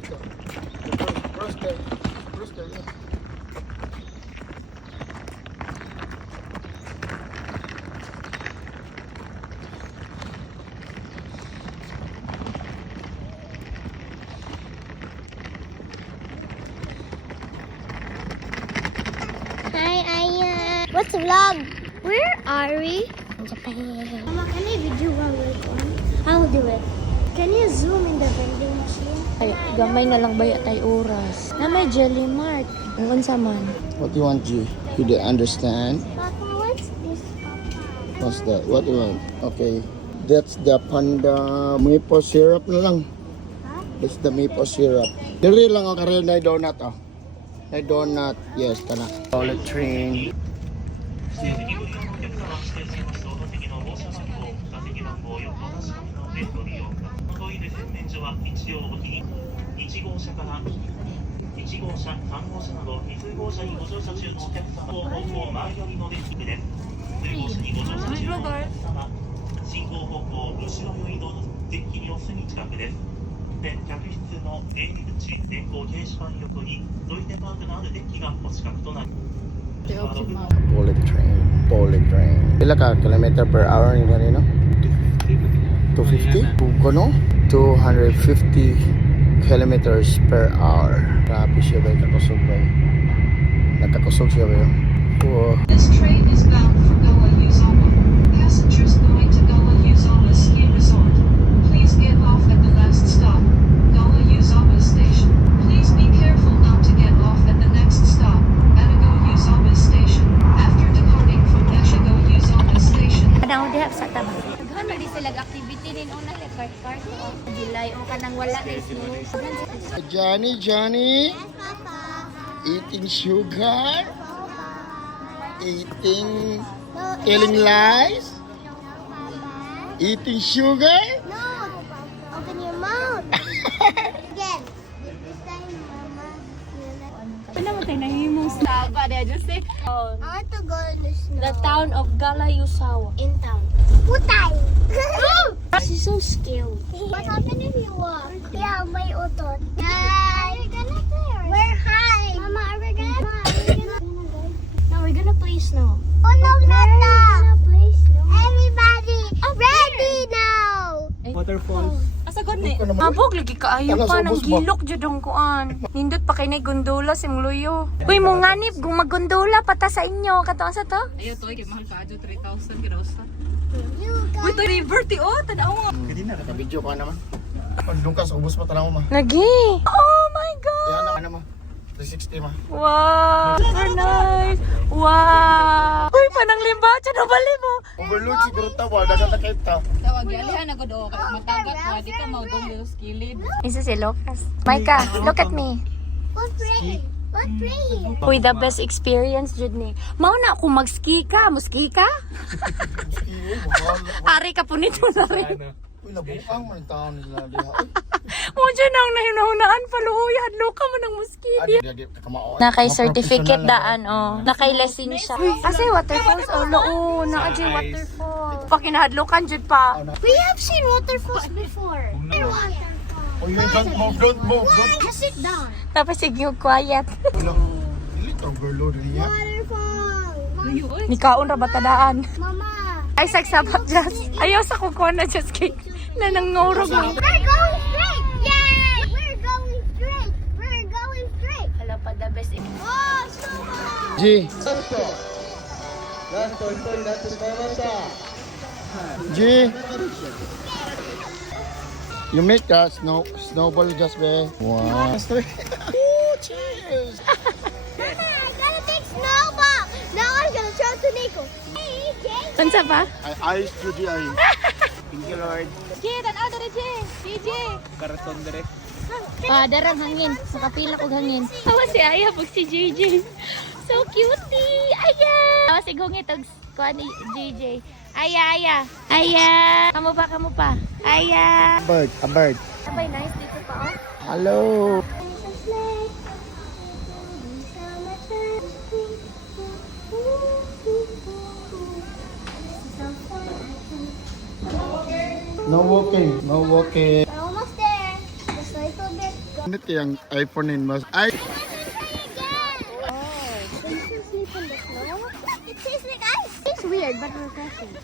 Brewster. Brewster, yeah. Hi, Aya. What's the vlog? Where are we? In Japan. Mama, can I video while we're going? I'll do it. Can you zoom in the vending machine? Ay, gamay na lang ba tay oras? Na may Jelly Mart. Ang unsa man. What do you want, G? You don't understand? Papa, what's this, Papa? What's that? What do you want? Okay. That's the panda maple syrup na lang. Huh? That's the maple syrup. Dili lang ang karel na donut, oh. Na donut. Yes, kana. Bullet train. Bullet train. Bullet train. Pila ka kilometer per hour ni gani, no? 250? Kuno? 250 kilometers per hour. Grabe siya ba? Kakusog ba? Nagkakusog siya ba? Oh. This train is bound for Goa Yuzawa. Passengers going to Goa Yuzawa Ski Resort, please get off at the last stop, Goa Yuzawa Station. Please be careful not to get off at the next stop, Adago Yuzawa Station. After departing from Adago Yuzawa Station, Now they have sa taba. Naghan di sila activity din una le cart July o kanang wala is no. Johnny, Yes, Papa. eating sugar, eating, No, telling lies, no, Papa. eating sugar. No. Open your mouth. Again. This time, Mama. Pinamatay na himong staba de just say. I want to go in the snow. The town of Galayusawa. In town. Putay! She's so skilled. What happened if you walk? Yeah, may utot. Are we gonna clear? We're high. Mama, are we gonna? Now we're gonna play snow. Oh no, not now. play snow. Everybody, ready now. Waterfalls. Asa gud ni? Ikaw naman. Mabog lagi kaayo Taga pa sa nang ubos ba? gilok jud ang kuan. Nindot pa kay nay gondola sim luyo. Uy mo nganip gumagondola pata sa inyo kato sa to? Ayaw to, kay mahal ka adyo 3,000 kinausa. You Uy, to liberty oh, tanaw nga. Naka-video ka naman. Pagdung ka sa ubos pa tanaw ma. Lagi. Oh my god. Kaya na, ano mo? 360 ma. Wow. Super nice. Wow. Uy panang limba cha no bali mo. Overload siguro tawa, dagat ta. Tawag yalihan ako do, kay matagat mo, di ka maudong little skilled. Isa si Lucas. Micah, look at me. What pray? What pray here? Uy, the best experience jud ni. Mao na ako mag-ski ka, muski ka? Ari ka po nito na rin. Uy, nabuang man ang taon nila diha. Mo dyan ang nahinahunaan paluoy. Hadlo ka man ng muski. Adi, kamao. Nakay certificate daan, oh. Nakay lesson siya. Kasi waterfalls, oh, no, naka waterfalls. Pakinahadlokan jud pa. We have seen waterfalls before. Waterfall. Oh, you don't move. Just sit down. Tapos sige, quiet. Dili to overload niya. Waterfall. Nikaon ra batadaan. Mama. Ay, sagsabak just. Ayaw sa kukuha na just cake. Nanangorog mo. We're going straight. Yay! We're going straight. We're going straight. Hala pa, the best. Oh, so high. G. G. You make that snowball just be. Wow. Ooh, cheers. Mama, I got a big snowball. Now I'm gonna throw it to Nico. Hey, Jay. Unsa pa? I ice Judy ay. Thank you, Lord. Jay, tanaw dere, Jay. DJ. Karaton direct. Ah, darang hangin. Nakapila kog hangin. Tawa si Aya pag si JJ. So cutie. Aya. Tawa si Gungit og kuan ni JJ. Aya. Kamu pa. Aya. A bird. Sabay nice dito pa oh. Hello. We're almost there. Just a little bit. Ano yung iPhone in mas? Ay! It's weird but refreshing.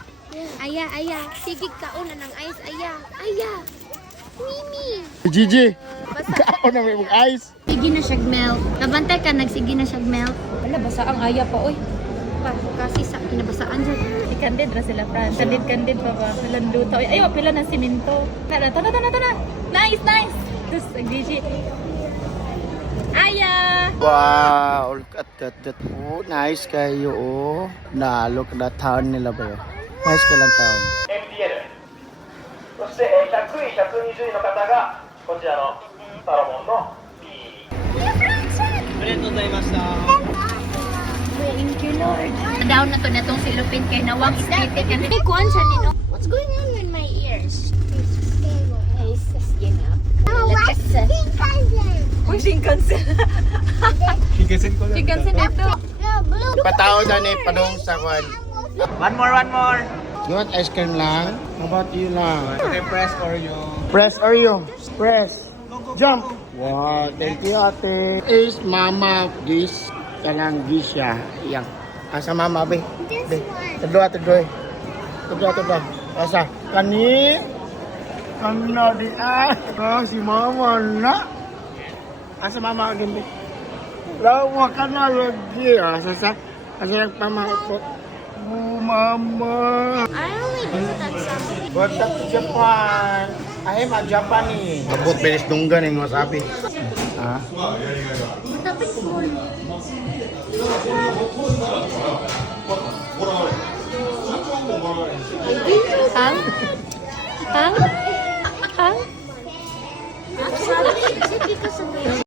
Aya. Sige kauna ng ice, Aya. Mimi. Gigi! Ako na may ice! Sige na siya melt. Kabantay ka, nagsige na siya melt. Wala, basa ang aya pa, oy. Kasi sa kinabasaan dyan. Ikandid ra sila, Fran. Kandid pa ba? Nalanduta. Ay, pila ng simento. Tara. Nice. Tapos, Gigi. Aya! Wow! Look at that. Oh, nice kayo, oh. Look at that town nila ba yun? Nice ka lang town. MDL そして、100位、120位の方がこちらのサロモンの B ありがとうございました Thank you, Lord. Down na to na tong silupin kay nawang iskite ka na. Kuan siya nino. What's going on with my ears? Ay, sasyan up. Uy, Shinkansen. Shinkansen ito. Patao na ni padong sa kwan. One more You want ice cream lang? How about you lang? Okay, press Oreo Press Oreo. Press. Jump. Wow, thank you ate. Is mama this kanang gisya. Yang. Asa mama be? Be. Tadua. Asa? Kani? Ano di si mama na. Asa mama again be? Lawa ka na lagi. Asa yung pama ko. Oh, mama. I only do that something. What's up to Japan? I am a Japanese. Abot bilis dunggan yung wasabi. Ah? Tapos small. Hang? Actually, is it because of the